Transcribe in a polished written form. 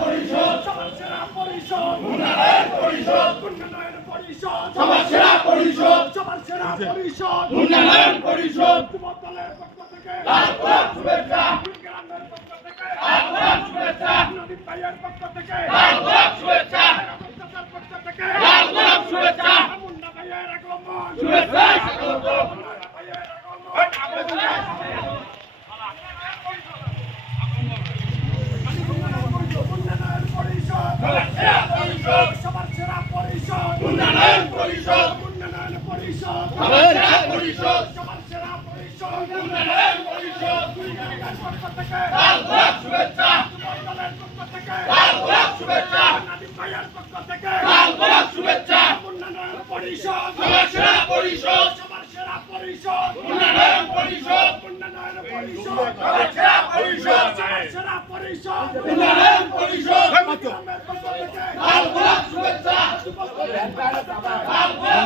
পরিষদ সবার সেরা পরিষদ উন্নয়ন পরিষদ উন্নয়ন পরিষদ সবার সেরা পরিষদ সবার সেরা পরিষদ উন্নয়ন পরিষদ যুব দলের পক্ষ থেকে লাল গোলাপ শুভেচ্ছা গ্রামের পক্ষ থেকে লাল গোলাপ শুভেচ্ছা নদীপ ভাইয়ের পক্ষ থেকে লাল গোলাপ শুভেচ্ছা চাচার পক্ষ থেকে লাল গোলাপ শুভেচ্ছা মুন্না ভাইয়ের আগমন শুভেচ্ছা স্বাগত মুন্না ভাইয়ের আগমন উন্নয়ন পরিষদ সবার সেরা পরিষদ সবার সেরা পরিষদ উন্নয়ন পরিষদ উন্নয়ন পরিষদ সবার সেরা পরিষদ সবার সেরা পরিষদ উন্নয়ন পরিষদ গ্রামের পক্ষ থেকে লাল গোলাপ শুভেচ্ছা যুব দলের পক্ষ থেকে লাল গোলাপ শুভেচ্ছা নদীপ ভাইয়ের পক্ষ থেকে লাল গোলাপ শুভেচ্ছা উন্নয়ন পরিষদ সবার সেরা পরিষদ সবার সেরা পরিষদ উন্নয়ন পরিষদ উন্নয়ন পরিষদ সবার সেরা পরিষদ সবার সেরা পরিষদ উন্নয়ন পরিষদ গ্রামের পক্ষ থেকে লাল গোলাপ শুভেচ্ছা যুব দলের পক্ষ থেকে লাল গোলাপ